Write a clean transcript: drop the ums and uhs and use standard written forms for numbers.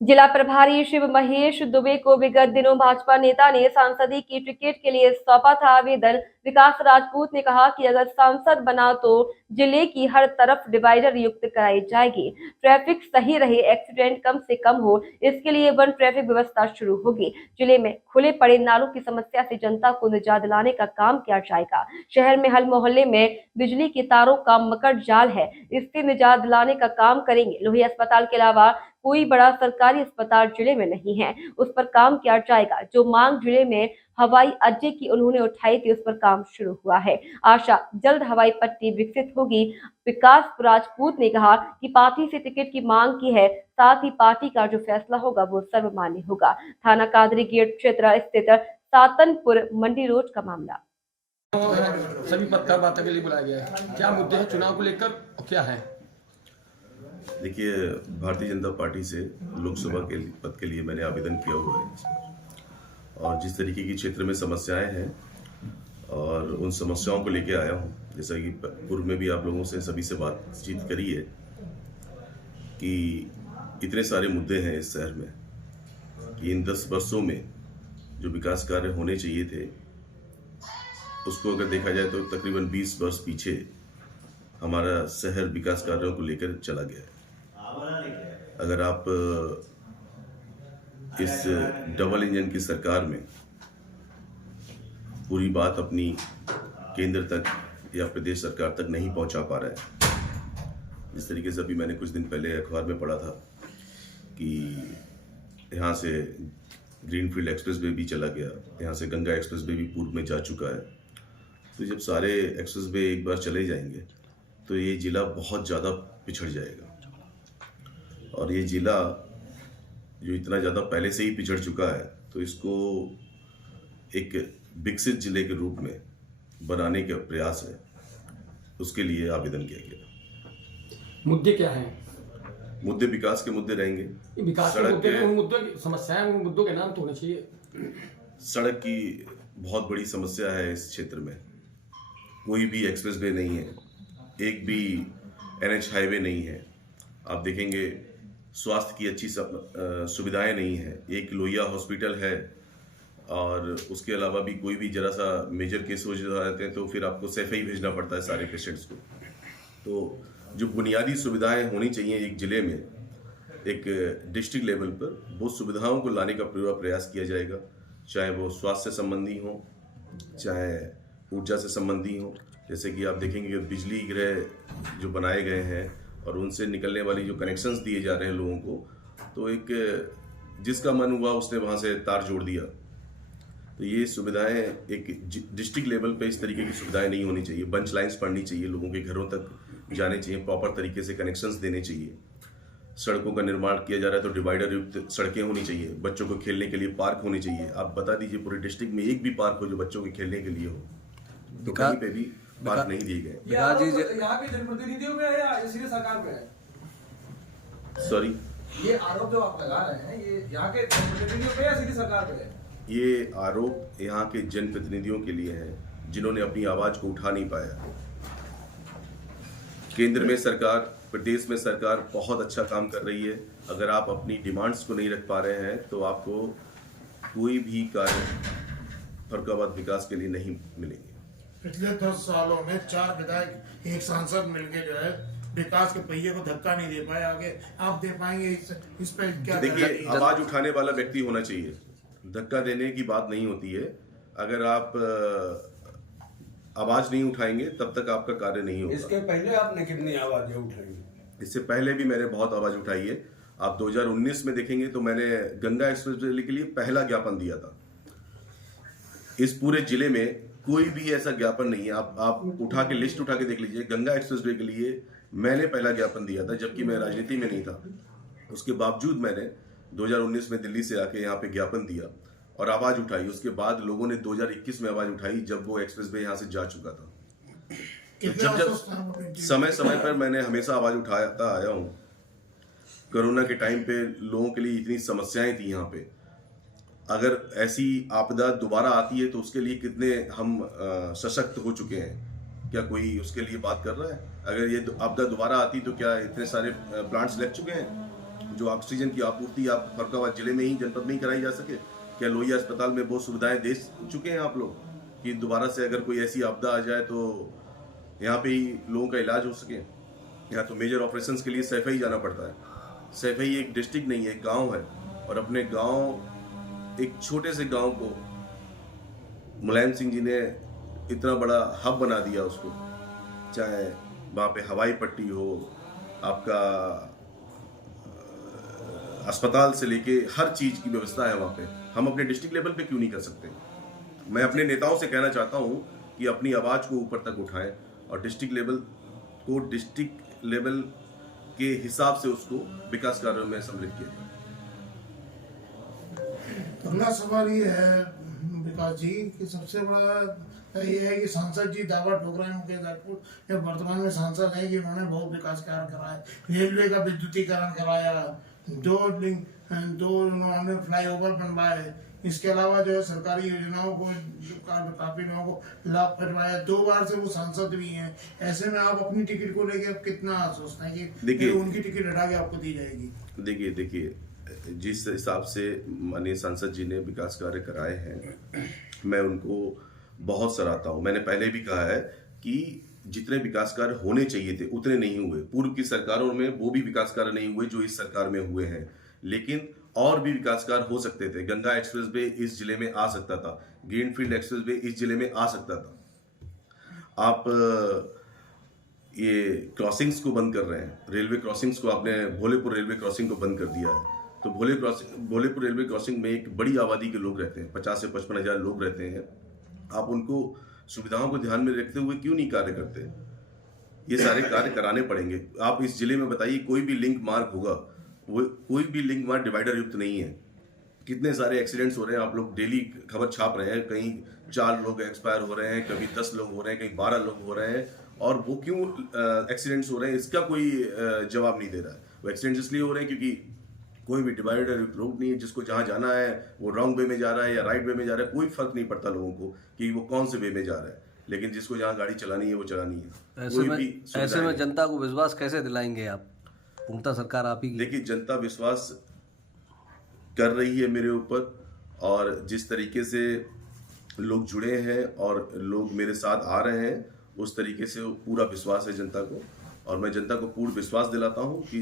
जिला प्रभारी शिव महेश दुबे को विगत दिनों भाजपा नेता ने सांसदी की टिकट के लिए सौंपा था आवेदन। विकास राजपूत ने कहा कि अगर सांसद बना तो जिले की हर तरफ डिवाइडर युक्त कराई जाएगी, ट्रैफिक सही रहे, एक्सीडेंट कम से कम हो, इसके लिए वन ट्रैफिक व्यवस्था शुरू होगी। जिले में खुले पड़े नालों की समस्या से जनता को निजात दिलाने का काम किया जाएगा। शहर में हर मोहल्ले में बिजली के तारों का मकड़ जाल है, इससे निजात दिलाने का काम करेंगे। लोहिया अस्पताल के अलावा कोई बड़ा सरकारी अस्पताल जिले में नहीं है, उस पर काम किया जाएगा। जो मांग जिले में हवाई अड्डे की उन्होंने उठाई थी, उस पर काम शुरू हुआ है। आशा जल्द हवाई पट्टी विकसित होगी। विकास राजपूत ने कहा कि पार्टी से टिकट की मांग की है, साथ ही पार्टी का जो फैसला होगा वो सर्वमान्य होगा। थाना कादरी गेट क्षेत्र स्थित सातनपुर मंडी रोड का मामला। सभी पत्रकार वार्ता के लिए बुलाया गया है। क्या मुद्दे हैं चुनाव को लेकर और क्या है? देखिए, भारतीय जनता पार्टी से लोकसभा के पद के लिए मैंने आवेदन किया हुआ है और जिस तरीके की क्षेत्र में समस्याएं हैं और उन समस्याओं को लेके आया हूं। जैसा कि पूर्व में भी आप लोगों से सभी से बातचीत करी है कि इतने सारे मुद्दे हैं इस शहर में कि इन 10 वर्षों में जो विकास कार्य होने चाहिए थे उसको अगर देखा जाए तो तकरीबन 20 वर्ष पीछे हमारा शहर विकास कार्यों को लेकर चला गया है। अगर आप इस डबल इंजन की सरकार में पूरी बात अपनी केंद्र तक या प्रदेश सरकार तक नहीं पहुंचा पा रहे हैं, जिस तरीके से अभी मैंने कुछ दिन पहले अखबार में पढ़ा था कि यहाँ से ग्रीनफील्ड एक्सप्रेस वे भी चला गया, यहाँ से गंगा एक्सप्रेस वे भी पूर्व में जा चुका है। तो जब सारे एक्सप्रेस वे एक बार चले जाएंगे तो ये जिला बहुत ज़्यादा पिछड़ जाएगा और ये जिला जो इतना ज़्यादा पहले से ही पिछड़ चुका है तो इसको एक विकसित जिले के रूप में बनाने का प्रयास है, उसके लिए आवेदन किया गया। मुद्दे क्या हैं? मुद्दे विकास के मुद्दे रहेंगे। विकास के मुद्दे में उन मुद्दों की समस्याएं, उन मुद्दों के नाम तो होने चाहिए। सड़क की बहुत बड़ी समस्या है इस क्षेत्र में। कोई भी एक्सप्रेस वे नहीं है, एक भी NH हाईवे नहीं है। आप देखेंगे स्वास्थ्य की अच्छी सुविधाएं नहीं है। एक लोहिया हॉस्पिटल है और उसके अलावा भी कोई भी जरा सा मेजर केस हो जाते हैं तो फिर आपको सैफई भेजना पड़ता है सारे पेशेंट्स को। तो जो बुनियादी सुविधाएं होनी चाहिए एक जिले में, एक डिस्ट्रिक्ट लेवल पर, वो सुविधाओं को लाने का पूरा प्रयास किया जाएगा, चाहे वो स्वास्थ्य से संबंधी हो, चाहे ऊर्जा से संबंधी हो। जैसे कि आप देखेंगे कि बिजली गृह जो बनाए गए हैं और उनसे निकलने वाली जो कनेक्शंस दिए जा रहे हैं लोगों को, तो एक जिसका मन हुआ उसने वहाँ से तार जोड़ दिया। तो ये सुविधाएं एक डिस्ट्रिक्ट लेवल पे इस तरीके की सुविधाएं नहीं होनी चाहिए। बंच लाइन्स पड़नी चाहिए, लोगों के घरों तक जाने चाहिए, प्रॉपर तरीके से कनेक्शंस देने चाहिए। सड़कों का निर्माण किया जा रहा है तो डिवाइडर युक्त सड़कें होनी चाहिए, बच्चों को खेलने के लिए पार्क होने चाहिए। आप बता दीजिए पूरे डिस्ट्रिक्ट में एक भी पार्क हो जो बच्चों के खेलने के लिए हो, तो कहीं पे भी पार्क नहीं दिए गए। यहाँ के जनप्रतिनिधियों पे है या सीधे सरकार पे है? सॉरी, ये आरोप जो आप लगा रहे हैं ये यहाँ के जनप्रतिनिधियों पे या सीधे सरकार पे है? ये आरोप यहाँ के जनप्रतिनिधियों के लिए है जिन्होंने अपनी आवाज को उठा नहीं पाया। केंद्र में सरकार, प्रदेश में सरकार बहुत अच्छा काम कर रही है। अगर आप अपनी डिमांड्स को नहीं रख पा रहे हैं तो आपको कोई भी कार्य फर्काबाद विकास के लिए नहीं मिलेंगे। पिछले 10 सालों में 4 विधायक, एक सांसद मिलकर जो है विकास के पहिए को धक्का नहीं दे पाए आगे। आप दे पाएंगे इस पे क्या? देखिए, आवाज उठाने वाला व्यक्ति होना चाहिए, धक्का देने की बात नहीं होती है। अगर आप आवाज नहीं उठाएंगे तब तक आपका कार्य नहीं होगा। इसके पहले आपने कितनी आवाजें उठाई? इससे पहले भी मैंने बहुत आवाज उठाई है। आप 2019 में देखेंगे तो मैंने गंगा एक्सप्रेस के लिए पहला ज्ञापन दिया था। इस पूरे जिले में कोई भी ऐसा ज्ञापन नहीं है। आप उठा के लिस्ट उठा के देख लीजिए, गंगा एक्सप्रेसवे के लिए मैंने पहला ज्ञापन दिया था जबकि मैं राजनीति में नहीं था। उसके बावजूद मैंने 2019 में दिल्ली से आके यहाँ पे ज्ञापन दिया और आवाज उठाई। उसके बाद लोगों ने 2021 में आवाज उठाई जब वो एक्सप्रेसवे यहाँ से जा चुका था। तो जब समय समय पर मैंने हमेशा आवाज उठाता आया हूँ। कोरोना के टाइम पे लोगों के लिए इतनी समस्याएं थी यहाँ पे। अगर ऐसी आपदा दोबारा आती है तो उसके लिए कितने हम सशक्त हो चुके हैं, क्या कोई उसके लिए बात कर रहा है? अगर ये आपदा दोबारा आती तो क्या इतने सारे प्लांट्स लग चुके हैं? जो ऑक्सीजन की आपूर्ति आप फरुखाबाद जिले में ही जनपद में ही कराई जा सके? क्या लोहिया अस्पताल में वो सुविधाएं दे चुके हैं आप लोग कि दोबारा से अगर कोई ऐसी आपदा आ जाए तो यहाँ पे ही लोगों का इलाज हो सके? यहाँ तो मेजर ऑपरेशंस के लिए सैफई जाना पड़ता है। सैफई एक डिस्ट्रिक्ट नहीं है, एक गांव है, और अपने गांव, एक छोटे से गांव को मुलायम सिंह जी ने इतना बड़ा हब बना दिया उसको। चाहे वहाँ पे हवाई पट्टी हो, आपका अस्पताल से लेके हर चीज़ की व्यवस्था है वहाँ पे। हम अपने डिस्ट्रिक्ट लेवल पे क्यों नहीं कर सकते? मैं अपने नेताओं से कहना चाहता हूँ कि अपनी आवाज़ को ऊपर तक उठाएं और डिस्ट्रिक्ट लेवल को डिस्ट्रिक्ट लेवल के हिसाब से उसको विकास कार्यों में सम्मिलित किया जाए। अगला सवाल ये है विकास जी कि सबसे बड़ा ये है कि सांसद जी दावा ठोक रहे हैं मुकेश राजपूत ये वर्तमान में सांसद है कि उन्होंने बहुत विकास कार्य कराए, रेलवे का विद्युतीकरण कराया, दो उन्होंने फ्लाईओवर बनवाए, इसके अलावा जो है सरकारी योजनाओं को काफी लोगों को लाभ पहुंचाया, 2 बार से वो सांसद भी हैं। ऐसे में आप अपनी टिकट को लेके अब कितना आश्वस्त हैं कि देखिए, उनकी टिकट हटा के आपको दी जाएगी? देखिए जिस हिसाब से माननीय सांसद जी ने विकास कार्य कराए हैं, मैं उनको बहुत सराहता हूँ। मैंने पहले भी कहा है कि जितने विकास कार्य होने चाहिए थे उतने नहीं हुए। पूर्व की सरकारों में वो भी विकास कार्य नहीं हुए जो इस सरकार में हुए हैं, लेकिन और भी विकास कार्य हो सकते थे। गंगा एक्सप्रेस वे इस जिले में आ सकता था, ग्रीनफील्ड एक्सप्रेस वे इस जिले में आ सकता था। आप ये क्रॉसिंग्स को बंद कर रहे हैं, रेलवे क्रॉसिंग्स को आपने भोलेपुर रेलवे क्रॉसिंग को बंद कर दिया है। तो भोलेपुर रेलवे क्रॉसिंग में एक बड़ी आबादी के लोग रहते हैं, 50 से 55 हज़ार लोग रहते हैं। आप उनको सुविधाओं को ध्यान में रखते हुए क्यों नहीं कार्य करते? ये सारे कार्य कराने पड़ेंगे। आप इस जिले में बताइए कोई भी लिंक मार्ग होगा, वो कोई भी लिंक मार्ग डिवाइडर युक्त नहीं है। कितने सारे एक्सीडेंट्स हो रहे हैं, आप लोग डेली खबर छाप रहे हैं। कहीं 4 लोग एक्सपायर हो रहे हैं, कभी 10 लोग हो रहे हैं, कहीं 12 लोग हो रहे हैं। और वो क्यों एक्सीडेंट्स हो रहे हैं इसका कोई जवाब नहीं दे रहा है। वो एक्सीडेंट्स इसलिए हो रहे हैं क्योंकि कोई भी डिवाइडर रोड नहीं है। जिसको जहाँ जाना है वो रॉन्ग वे में जा रहा है या राइट वे में जा रहा है, कोई फर्क नहीं पड़ता लोगों को कि वो कौन से वे में जा रहा है। लेकिन जिसको जहाँ गाड़ी चलानी है वो चलानी है। ऐसे में जनता को विश्वास कैसे दिलाएंगे आप? पूर्णतः सरकार आप ही की। देखिए, जनता विश्वास कर रही है मेरे ऊपर, और जिस तरीके से लोग जुड़े हैं और लोग मेरे साथ आ रहे हैं, उस तरीके से पूरा विश्वास है जनता को। और मैं जनता को पूर्ण विश्वास दिलाता हूँ कि